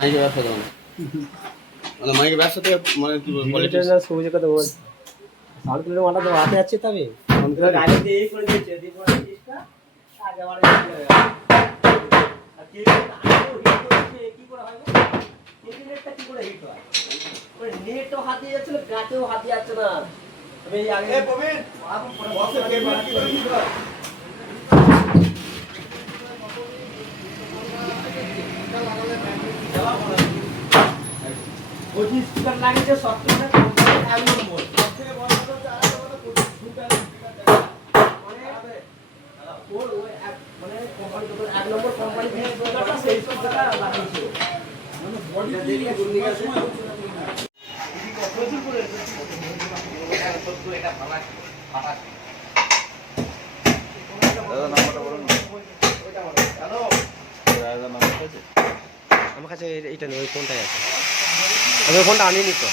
মাইকে ব্যবসা দেবো মানে মাইকে ব্যবসা থেকে মানে কি বলব politics? সবুজ কথা বল সাউন্ড প্লেয়ার মাটা তো হাতে যাচ্ছে তবে। গাড়ি দিয়ে এই করে দিয়েছে দিয়ে পরে জিনিসটা আগে আমার আর কি করে হয় ইন্টারনেটটা কি করে হিট হয়? নেটও হাতে যাচ্ছে না গাতেও হাতে যাচ্ছে না। আমি আগে পরে বসে কেবল কি করে হিট হয় ওই যে স্পিকার লাগিয়েছে সফটওয়্যারে এক নম্বর সবথেকে বড় কথা হচ্ছে আরেকটা কথা সুপার স্পিকার দেখা মানে এক- মানে কোম্পানি যখন এক নম্বর কোম্পানি যে সেই স্পিকারটা লাগিয়েছে মানে বডি দিয়ে গুন্ডিয়ে সময় হচ্ছে না তুমি না প্রচুর করে আমার কাছে এইটা নেই ওই ফোনটাই আছে। আমি ওই ফোনটা আনিনি তো।